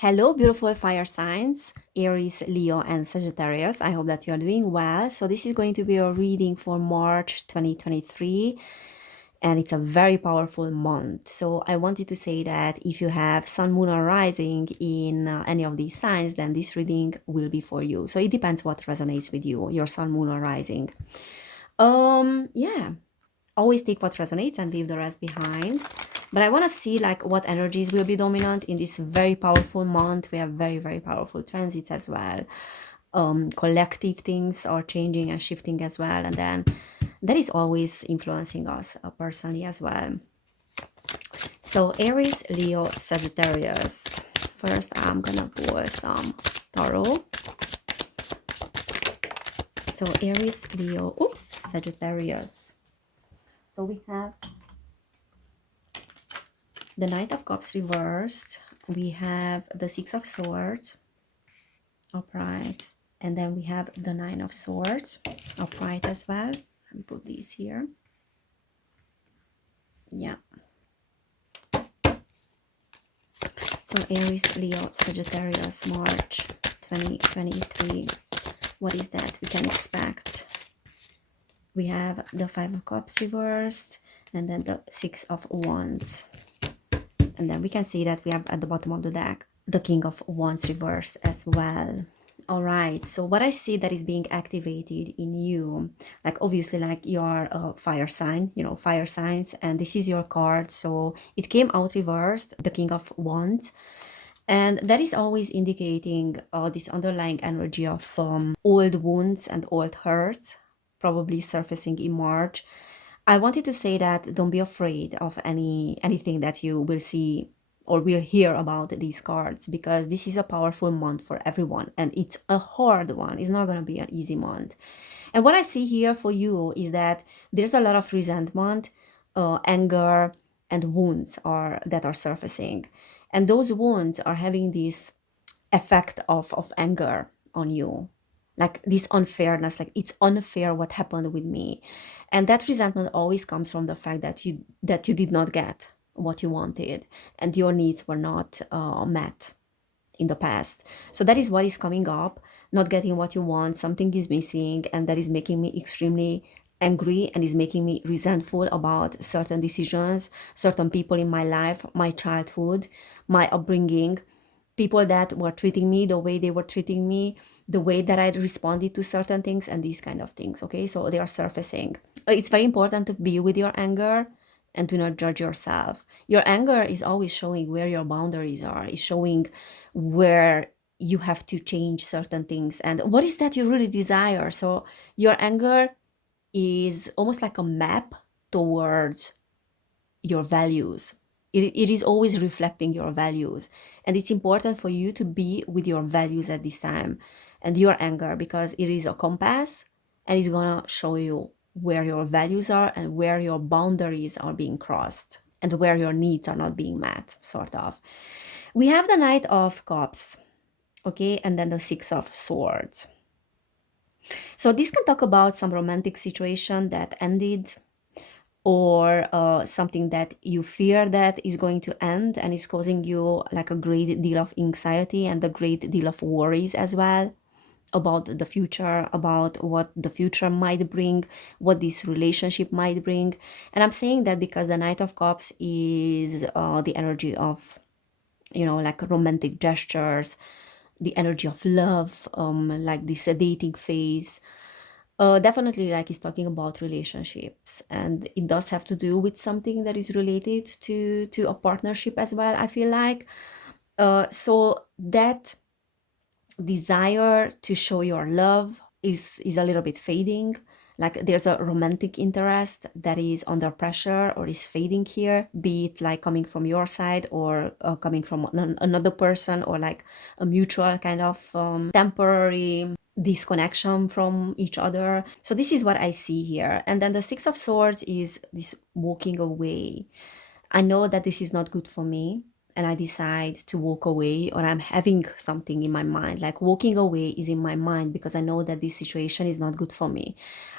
Hello, beautiful fire signs, Aries, Leo, and Sagittarius. I hope that you are doing well. So, this is going to be a reading for March 2023, and it's a very powerful month. So, I wanted to say that if you have Sun, Moon, or Rising in any of these signs, then this reading will be for you. So, it depends what resonates with you, your Sun, Moon, or Rising. Yeah, always take what resonates and leave the rest behind. But I want to see like what energies will be dominant in this very powerful month. We have very, very powerful transits as well. Collective things are changing and shifting as well. And then that is always influencing us personally as well. So Aries, Leo, Sagittarius. First, I'm gonna pull some tarot. So Aries, Leo, Sagittarius. So we have the Knight of Cups reversed. We have the Six of Swords upright. And then we have the Nine of Swords upright as well. Let me put these here. Yeah. So Aries, Leo, Sagittarius, March 2023. What is that we can expect? We have the Five of Cups reversed and then the Six of Wands. And then we can see that we have at the bottom of the deck the King of Wands reversed as well. All right, so what I see that is being activated in you, like obviously like you're a fire sign, fire signs, and this is your card. So it came out reversed, the King of Wands. And that is always indicating this underlying energy of old wounds and old hurts, probably surfacing in March. I wanted to say that don't be afraid of anything that you will see or will hear about these cards, because this is a powerful month for everyone and it's a hard one. It's not going to be an easy month. And what I see here for you is that there's a lot of resentment, anger, and wounds that are surfacing. And those wounds are having this effect of anger on you, like this unfairness, like it's unfair what happened with me. And that resentment always comes from the fact that you did not get what you wanted and your needs were not met in the past. So that is what is coming up. Not getting what you want, something is missing, and that is making me extremely angry and is making me resentful about certain decisions, certain people in my life, my childhood, my upbringing, people that were treating me the way they were treating me, the way that I responded to certain things, and these kind of things. Okay, so they are surfacing. It's very important to be with your anger and do not judge yourself. Your anger is always showing where your boundaries are, is showing where you have to change certain things and what is that you really desire. So your anger is almost like a map towards your values. It is always reflecting your values. And it's important for you to be with your values at this time and your anger, because it is a compass and it's going to show you where your values are and where your boundaries are being crossed and where your needs are not being met, sort of. We have the Knight of Cups, okay, and then the Six of Swords. So this can talk about some romantic situation that ended, or something that you fear that is going to end and is causing you like a great deal of anxiety and a great deal of worries as well about the future, about what the future might bring, what this relationship might bring. And I'm saying that because the Knight of Cups is the energy of, like romantic gestures, the energy of love, like this dating phase. Definitely, like he's talking about relationships, and it does have to do with something that is related to a partnership as well. I feel like, so that desire to show your love is a little bit fading. Like there's a romantic interest that is under pressure or is fading here, be it like coming from your side or coming from another person, or like a mutual kind of temporary disconnection from each other. So this is what I see here. And then the Six of Swords is this walking away. I know that this is not good for me and I decide to walk away, or I'm having something in my mind. Like walking away is in my mind because I know that this situation is not good for me.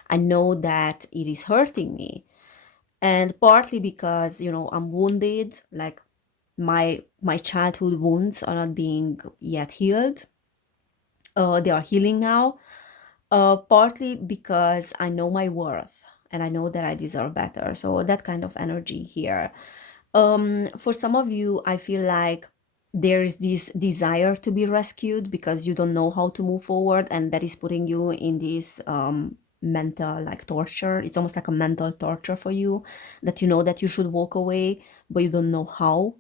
I know that it is hurting me. And partly because, I'm wounded, like my childhood wounds are not being yet healed. They are healing now, partly because I know my worth and I know that I deserve better. So that kind of energy here. For some of you, I feel like there's this desire to be rescued because you don't know how to move forward, and that is putting you in this mental like torture. It's almost like a mental torture for you, that you know that you should walk away, but you don't know how.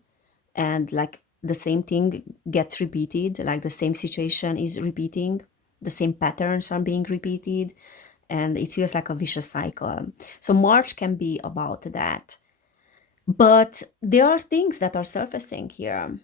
And like the same thing gets repeated, like the same situation is repeating, the same patterns are being repeated, and it feels like a vicious cycle. So March can be about that. But there are things that are surfacing here,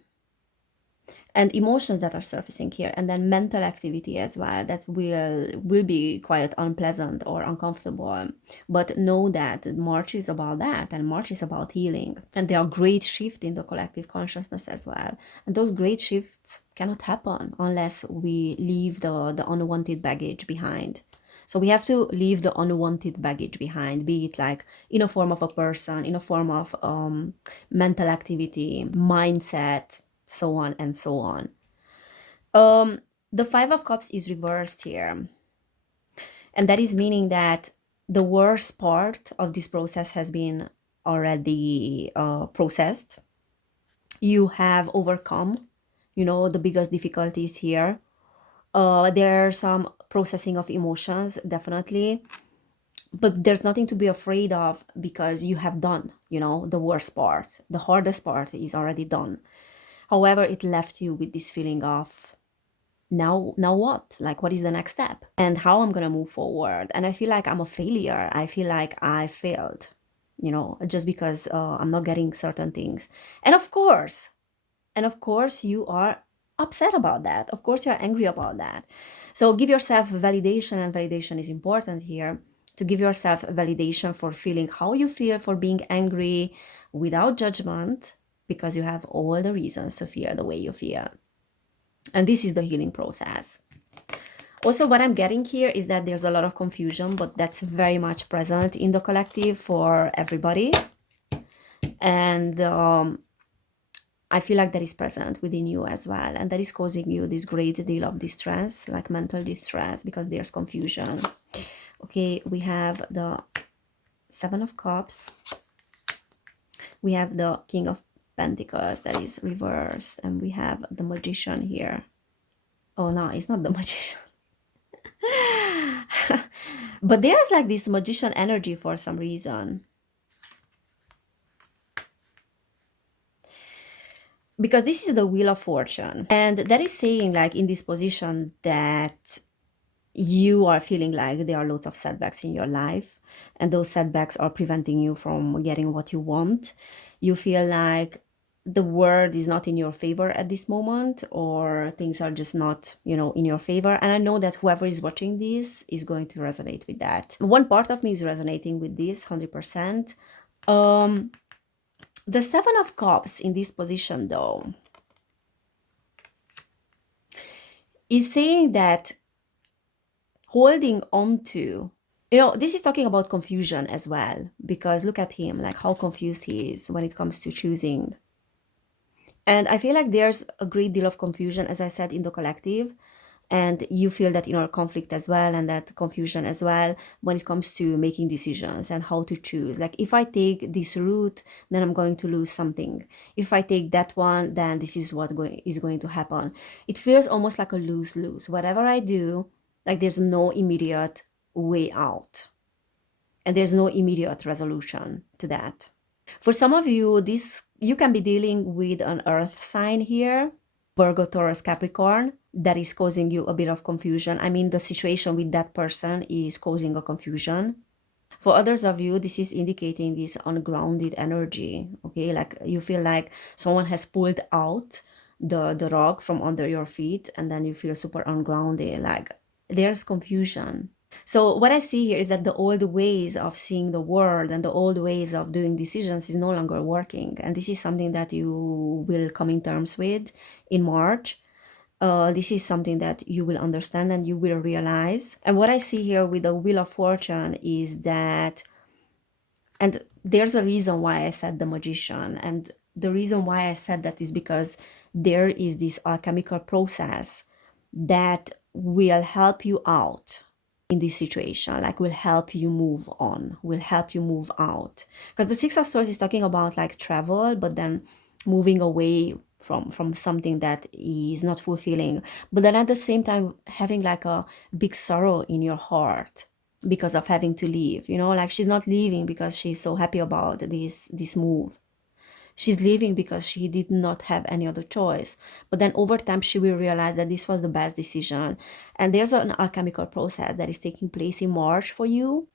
and emotions that are surfacing here, and then mental activity as well that will be quite unpleasant or uncomfortable. But know that March is about that, and March is about healing, and there are great shifts in the collective consciousness as well. And those great shifts cannot happen unless we leave the unwanted baggage behind. So we have to leave the unwanted baggage behind, be it like in a form of a person, in a form of mental activity, mindset, so on and so on. The Five of Cups is reversed here. And that is meaning that the worst part of this process has been already processed. You have overcome, the biggest difficulties here. There are some processing of emotions, definitely. But there's nothing to be afraid of because you have done, the worst part. The hardest part is already done. However, it left you with this feeling of now what? Like, what is the next step? And how I'm gonna move forward? And I feel like I'm a failure. I feel like I failed, just because I'm not getting certain things. And of course, you are upset about that. Of course, you're angry about that. So give yourself validation, and validation is important here. To give yourself validation for feeling how you feel, for being angry without judgment, because you have all the reasons to feel the way you feel. And this is the healing process. Also, what I'm getting here is that there's a lot of confusion, but that's very much present in the collective for everybody. And I feel like that is present within you as well. And that is causing you this great deal of distress, like mental distress, because there's confusion. Okay, we have the Seven of Cups. We have the King of Pentacles that is reversed. And we have the Magician here. Oh, no, it's not the Magician. But there's like this magician energy for some reason. Because this is the Wheel of Fortune. And that is saying, like, in this position that you are feeling like there are lots of setbacks in your life, and those setbacks are preventing you from getting what you want. You feel like the world is not in your favor at this moment, or things are just not, in your favor. And I know that whoever is watching this is going to resonate with that. One part of me is resonating with this 100%. The Seven of Cups in this position, though, is saying that holding on to, this is talking about confusion as well, because look at him, like how confused he is when it comes to choosing. And I feel like there's a great deal of confusion, as I said, in the collective. And you feel that inner conflict as well, and that confusion as well when it comes to making decisions and how to choose. Like, if I take this route, then I'm going to lose something. If I take that one, then this is what is going to happen. It feels almost like a lose-lose. Whatever I do, like, there's no immediate way out. And there's no immediate resolution to that. For some of you, you can be dealing with an earth sign here, Virgo, Taurus, Capricorn, that is causing you a bit of confusion. I mean, the situation with that person is causing a confusion. For others of you, this is indicating this ungrounded energy, okay? Like, you feel like someone has pulled out the rug from under your feet, and then you feel super ungrounded, like there's confusion. So what I see here is that the old ways of seeing the world and the old ways of doing decisions is no longer working. And this is something that you will come in terms with in March. This is something that you will understand and you will realize. And what I see here with the Wheel of Fortune is that, and there's a reason why I said the Magician, and the reason why I said that is because there is this alchemical process that will help you out in this situation, like will help you move on, will help you move out. Because the Six of Swords is talking about like travel, but then moving away from something that is not fulfilling, but then at the same time having like a big sorrow in your heart because of having to leave, like she's not leaving because she's so happy about this move. She's leaving because she did not have any other choice. But then over time, she will realize that this was the best decision. And there's an alchemical process that is taking place in March for you.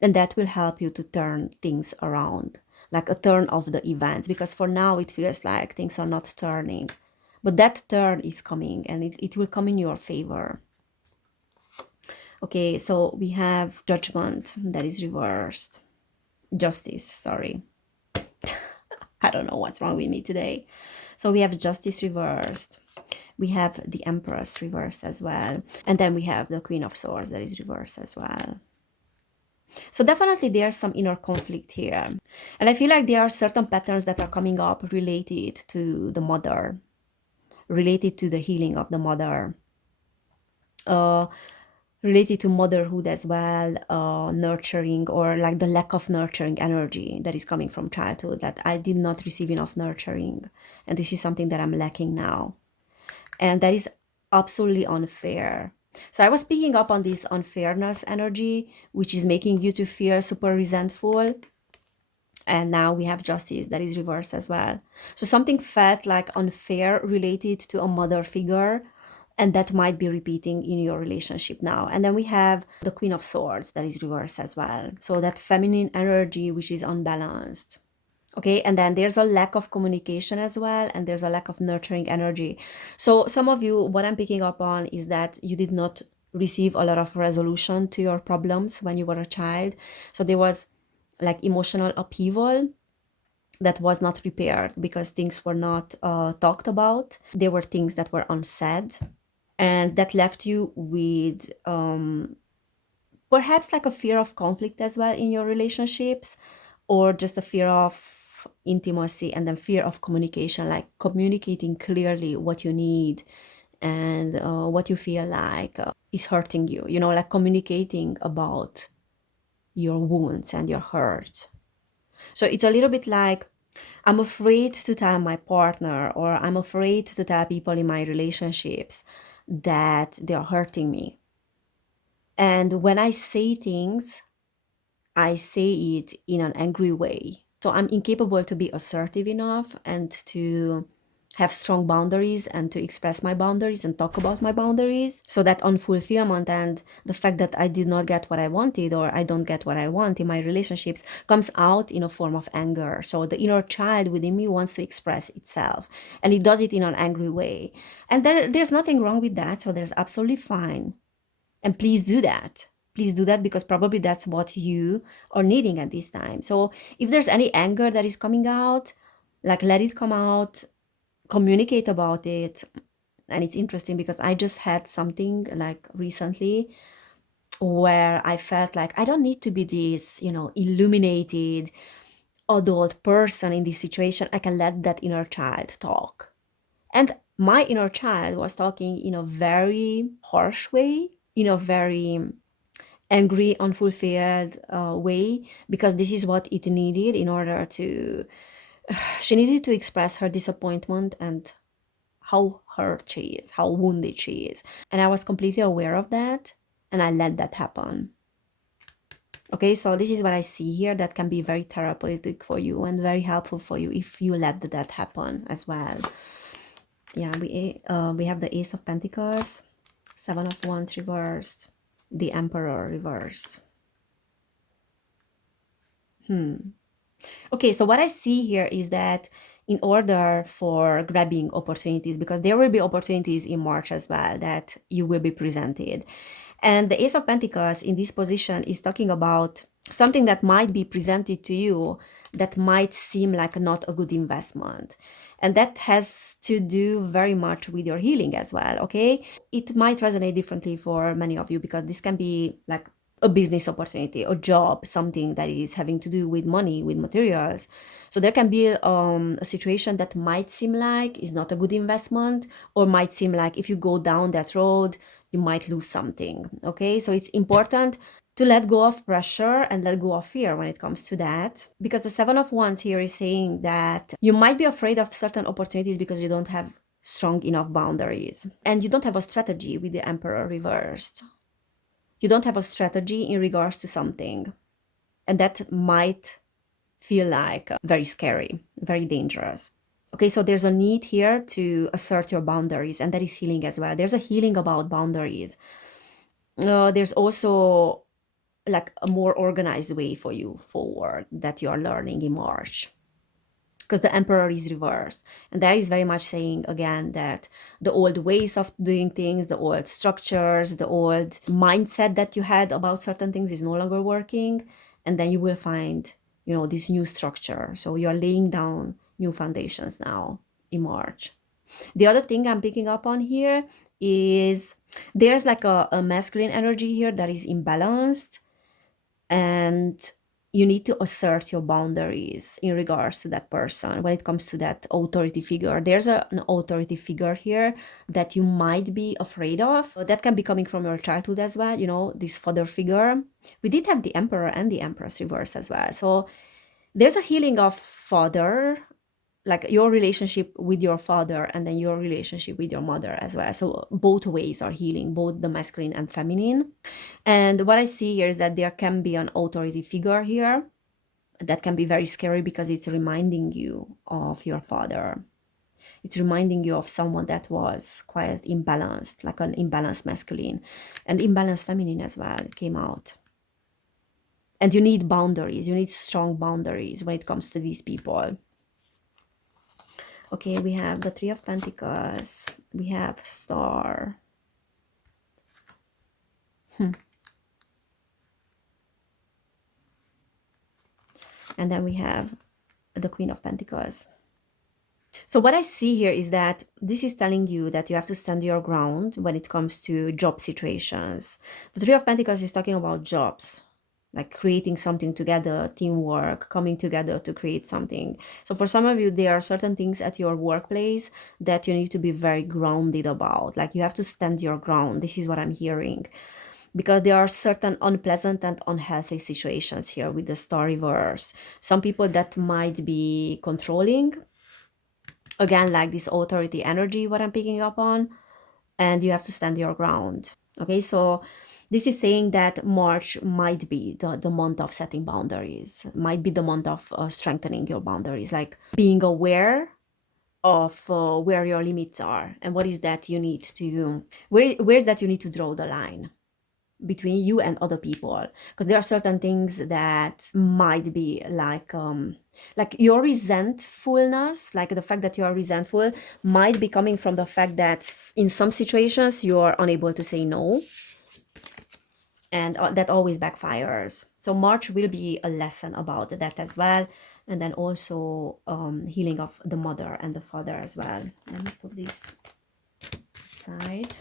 And that will help you to turn things around, like a turn of the events. Because for now, it feels like things are not turning. But that turn is coming and it will come in your favor. Okay, so we have Judgment that is reversed. Justice, sorry. I don't know what's wrong with me today. So we have Justice reversed. We have the Empress reversed as well. And then we have the Queen of Swords that is reversed as well. So definitely there's some inner conflict here. And I feel like there are certain patterns that are coming up related to the mother, related to the healing of the mother, related to motherhood as well, nurturing, or like the lack of nurturing energy that is coming from childhood, that I did not receive enough nurturing. And this is something that I'm lacking now. And that is absolutely unfair. So I was picking up on this unfairness energy, which is making you to feel super resentful. And now we have Justice that is reversed as well. So something felt like unfair related to a mother figure, and that might be repeating in your relationship now. And then we have the Queen of Swords that is reversed as well. So that feminine energy, which is unbalanced. Okay, and then there's a lack of communication as well, and there's a lack of nurturing energy. So some of you, what I'm picking up on is that you did not receive a lot of resolution to your problems when you were a child. So there was like emotional upheaval that was not repaired because things were not talked about. There were things that were unsaid, and that left you with perhaps like a fear of conflict as well in your relationships, or just a fear of intimacy, and then fear of communication, like communicating clearly what you need and what you feel like is hurting you, like communicating about your wounds and your hurts. So it's a little bit like, I'm afraid to tell my partner, or I'm afraid to tell people in my relationships that they're hurting me. And when I say things, I say it in an angry way. So I'm incapable to be assertive enough and to have strong boundaries and to express my boundaries and talk about my boundaries. So that unfulfillment and the fact that I did not get what I wanted, or I don't get what I want in my relationships, comes out in a form of anger. So the inner child within me wants to express itself, and it does it in an angry way. And there's nothing wrong with that. So there's absolutely fine. And please do that. Please do that, because probably that's what you are needing at this time. So if there's any anger that is coming out, like let it come out, communicate about it. And it's interesting because I just had something like recently where I felt like I don't need to be this, illuminated adult person in this situation. I can let that inner child talk. And my inner child was talking in a very harsh way, in a very angry, unfulfilled way, because this is what it needed in order to, she needed to express her disappointment and how hurt she is, how wounded she is. And I was completely aware of that, and I let that happen. Okay, so this is what I see here that can be very therapeutic for you and very helpful for you if you let that happen as well. Yeah, we have the Ace of Pentacles, Seven of Wands reversed, the Emperor reversed. Okay, so what I see here is that in order for grabbing opportunities, because there will be opportunities in March as well that you will be presented. And the Ace of Pentacles in this position is talking about something that might be presented to you that might seem like not a good investment. And that has to do very much with your healing as well, okay? It might resonate differently for many of you, because this can be like a business opportunity, a job, something that is having to do with money, with materials. So there can be a situation that might seem like is not a good investment, or might seem like if you go down that road, you might lose something. Okay, so it's important to let go of pressure and let go of fear when it comes to that. Because the Seven of Wands here is saying that you might be afraid of certain opportunities because you don't have strong enough boundaries. And you don't have a strategy with the Emperor reversed. You don't have a strategy in regards to something. And that might feel like very scary, very dangerous. Okay, so there's a need here to assert your boundaries, and that is healing as well. There's a healing about boundaries. There's also like a more organized way for you forward that you are learning in March, because the Emperor is reversed, and that is very much saying again that the old ways of doing things, the old structures, the old mindset that you had about certain things is no longer working, and then you will find, you know, this new structure. So you're laying down new foundations now in March. The other thing I'm picking up on here is there's like a masculine energy here that is imbalanced, and you need to assert your boundaries in regards to that person when it comes to that authority figure. There's an authority figure here that you might be afraid of. That can be coming from your childhood as well, you know, this father figure. We did have the Emperor and the Empress reversed as well. So there's a healing of father, like your relationship with your father, and then your relationship with your mother as well. So both ways are healing, both the masculine and feminine. And what I see here is that there can be an authority figure here that can be very scary because it's reminding you of your father. It's reminding you of someone that was quite imbalanced, like an imbalanced masculine, and imbalanced feminine as well came out. And you need boundaries, you need strong boundaries when it comes to these people. Okay, we have the Three of Pentacles, we have Star. And then we have the Queen of Pentacles. So what I see here is that this is telling you that you have to stand your ground when it comes to job situations. The Three of Pentacles is talking about jobs, like creating something together, teamwork, coming together to create something. So for some of you, there are certain things at your workplace that you need to be very grounded about. Like you have to stand your ground. This is what I'm hearing. Because there are certain unpleasant and unhealthy situations here with the Star reverse. Some people that might be controlling, again, like this authority energy, what I'm picking up on, and you have to stand your ground. Okay, so this is saying that March might be the month of setting boundaries, might be the month of strengthening your boundaries, like being aware of where your limits are and what is that you need to, where's that you need to draw the line between you and other people, because there are certain things that might be like your resentfulness, like the fact that you are resentful might be coming from the fact that in some situations you are unable to say no, and that always backfires. So March will be a lesson about that as well, and then also healing of the mother and the father as well. Let me put this aside.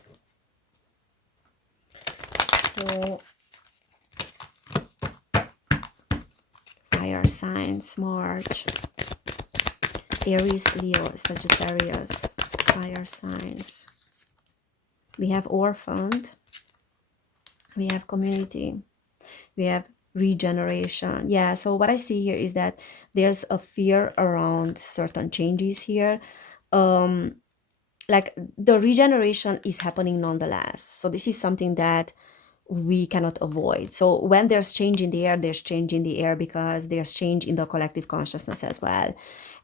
So fire signs, March, Aries, Leo, Sagittarius, fire signs. We have orphaned, we have community, we have regeneration. Yeah, so what I see here is that there's a fear around certain changes here. Like the regeneration is happening nonetheless. So this is something that we cannot avoid. So when there's change in the air, there's change in the air because there's change in the collective consciousness as well.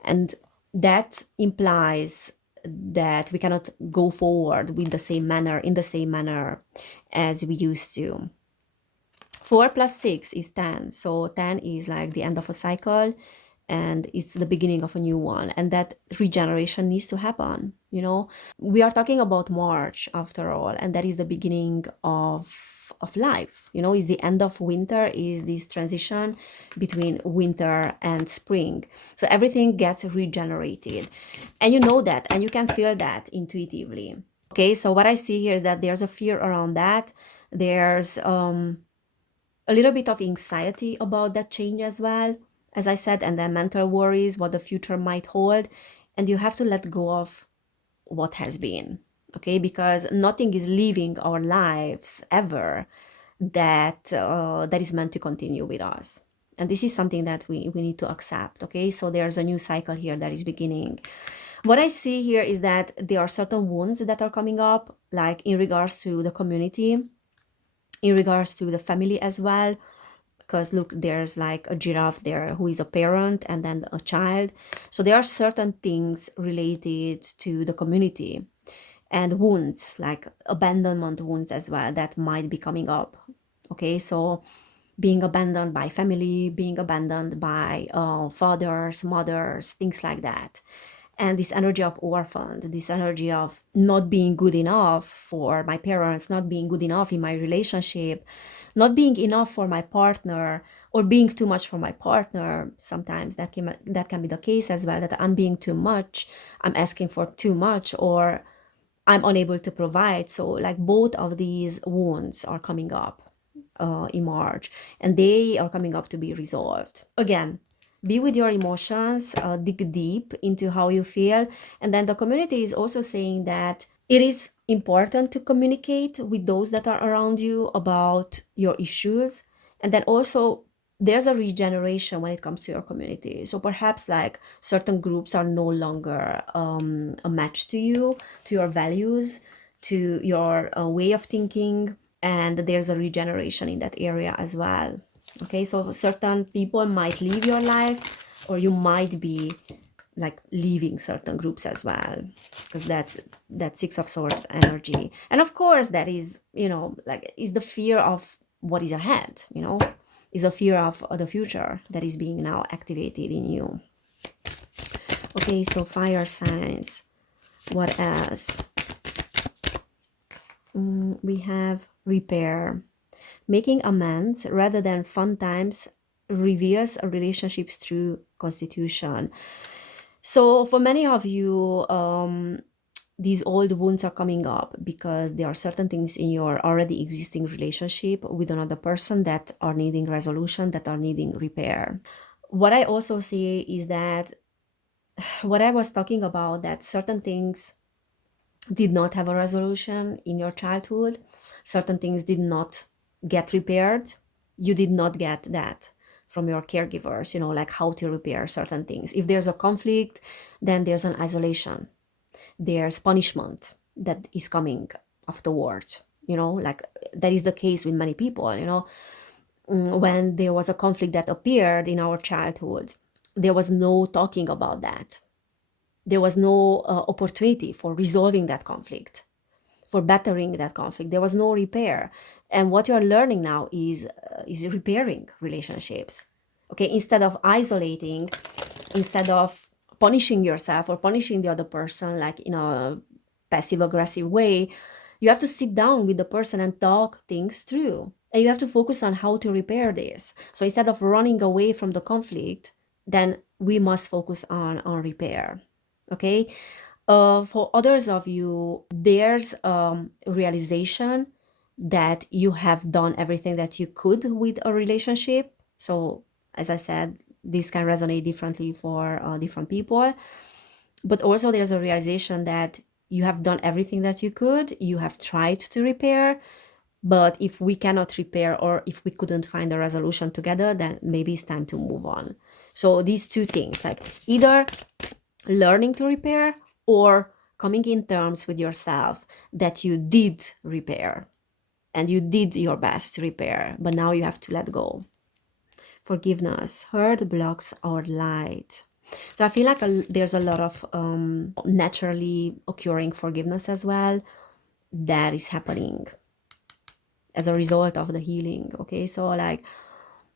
And that implies that we cannot go forward with the same manner, in the same manner as we used to. 4 plus 6 is 10. So 10 is like the end of a cycle and it's the beginning of a new one. And that regeneration needs to happen, you know. We are talking about March after all, and that is the beginning of life, you know, is the end of winter, is this transition between winter and spring. So everything gets regenerated. And you know that, and you can feel that intuitively. Okay, so what I see here is that there's a fear around that. There's a little bit of anxiety about that change as well, as I said, and then mental worries, what the future might hold. And you have to let go of what has been, okay? Because nothing is leaving our lives ever that is meant to continue with us. And this is something that we need to accept, okay? So there's a new cycle here that is beginning. What I see here is that there are certain wounds that are coming up, like in regards to the community, in regards to the family as well. Because look, there's like a giraffe there who is a parent and then a child. So there are certain things related to the community and wounds, like abandonment wounds as well, that might be coming up. Okay, so being abandoned by family, being abandoned by fathers, mothers, things like that. And this energy of orphaned, this energy of not being good enough for my parents, not being good enough in my relationship, not being enough for my partner, or being too much for my partner. Sometimes that can be the case as well, that I'm being too much, I'm asking for too much, or I'm unable to provide. So like both of these wounds are coming up in March, and they are coming up to be resolved. Again, be with your emotions, dig deep into how you feel. And then the community is also saying that it is important to communicate with those that are around you about your issues. And then also, there's a regeneration when it comes to your community. So perhaps like certain groups are no longer a match to you, to your values, to your way of thinking, and there's a regeneration in that area as well. Okay, so certain people might leave your life, or you might be like leaving certain groups as well, because that's that Six of Swords energy. And of course that is, like, is the fear of what is ahead, is a fear of the future that is being now activated in you. Okay, so fire signs, what else? We have repair. Making amends rather than fun times reveals a relationships through constitution. So for many of you, these old wounds are coming up because there are certain things in your already existing relationship with another person that are needing resolution, that are needing repair. What I also see is that what I was talking about, that certain things did not have a resolution in your childhood, certain things did not get repaired, you did not get that from your caregivers, like how to repair certain things. If there's a conflict, then there's an isolation, there's punishment that is coming afterwards, like that is the case with many people. When there was a conflict that appeared in our childhood, there was no talking about that, there was no opportunity for resolving that conflict, for bettering that conflict. There was no repair. And what you're learning now is repairing relationships. Okay, instead of isolating, instead of punishing yourself or punishing the other person like in a passive aggressive way, you have to sit down with the person and talk things through. And you have to focus on how to repair this. So instead of running away from the conflict, then we must focus on repair. Okay, for others of you, there's realization that you have done everything that you could with a relationship. So as I said, this can resonate differently for different people. But also there's a realization that you have done everything that you could, you have tried to repair, but if we cannot repair, or if we couldn't find a resolution together, then maybe it's time to move on. So these two things, like either learning to repair or coming in terms with yourself that you did repair and you did your best to repair, but now you have to let go. Forgiveness. Hurt blocks our light. So I feel like there's a lot of naturally occurring forgiveness as well that is happening as a result of the healing. Okay, so like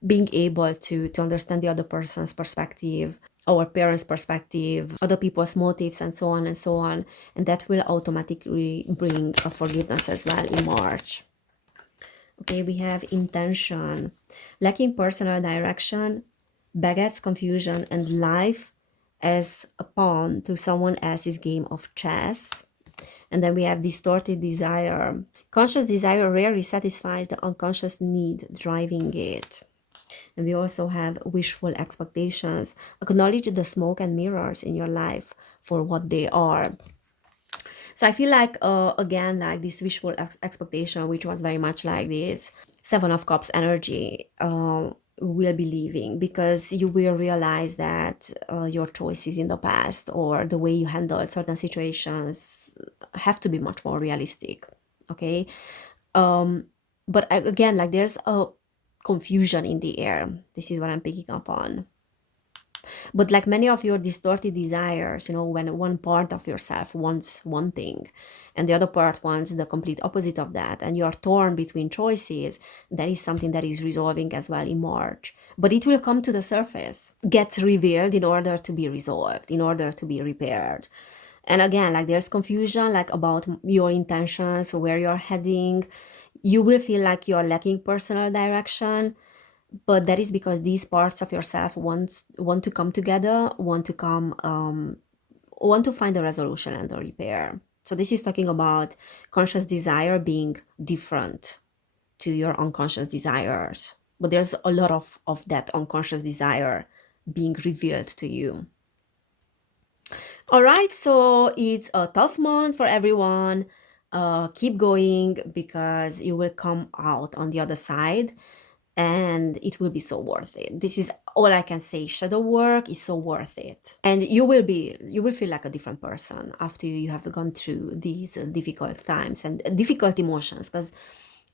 being able to understand the other person's perspective, our parents' perspective, other people's motives, and so on and so on. And that will automatically bring a forgiveness as well in March. Okay, we have intention. Lacking personal direction begets confusion and life as a pawn to someone else's game of chess. And then we have distorted desire. Conscious desire rarely satisfies the unconscious need driving it. And we also have wishful expectations. Acknowledge the smoke and mirrors in your life for what they are. So I feel like, again, like this wishful expectation, which was very much like this Seven of Cups energy, will be leaving, because you will realize that your choices in the past or the way you handled certain situations have to be much more realistic. Okay. But again, like there's a confusion in the air. This is what I'm picking up on. But like many of your distorted desires, you know, when one part of yourself wants one thing and the other part wants the complete opposite of that, and you're torn between choices, that is something that is resolving as well in March. But it will come to the surface, get revealed in order to be resolved, in order to be repaired. And again, like there's confusion like about your intentions, where you're heading. You will feel like you're lacking personal direction, but that is because these parts of yourself want to come together, want to find a resolution and a repair. So this is talking about conscious desire being different to your unconscious desires, but there's a lot of that unconscious desire being revealed to you. All right, so it's a tough month for everyone. Keep going, because you will come out on the other side and it will be so worth it. This is all I can say. Shadow work is so worth it. And you will feel like a different person after you have gone through these difficult times and difficult emotions, because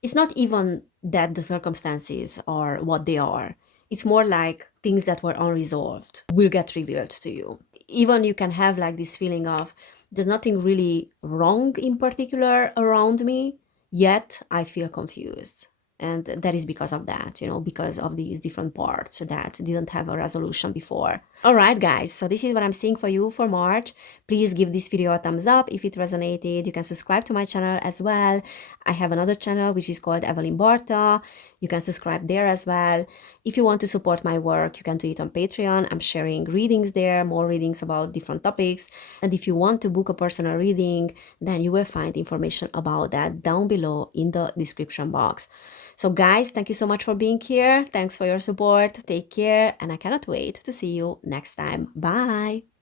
it's not even that the circumstances are what they are. It's more like things that were unresolved will get revealed to you. Even you can have like this feeling of there's nothing really wrong in particular around me, yet I feel confused. And that is because of that, you know, because of these different parts that didn't have a resolution before. All right, guys, so this is what I'm seeing for you for March. Please give this video a thumbs up if it resonated. You can subscribe to my channel as well. I have another channel which is called Evelin Barta. You can subscribe there as well. If you want to support my work, you can do it on Patreon. I'm sharing readings there, more readings about different topics. And if you want to book a personal reading, then you will find information about that down below in the description box. So guys, thank you so much for being here. Thanks for your support. Take care, and I cannot wait to see you next time. Bye.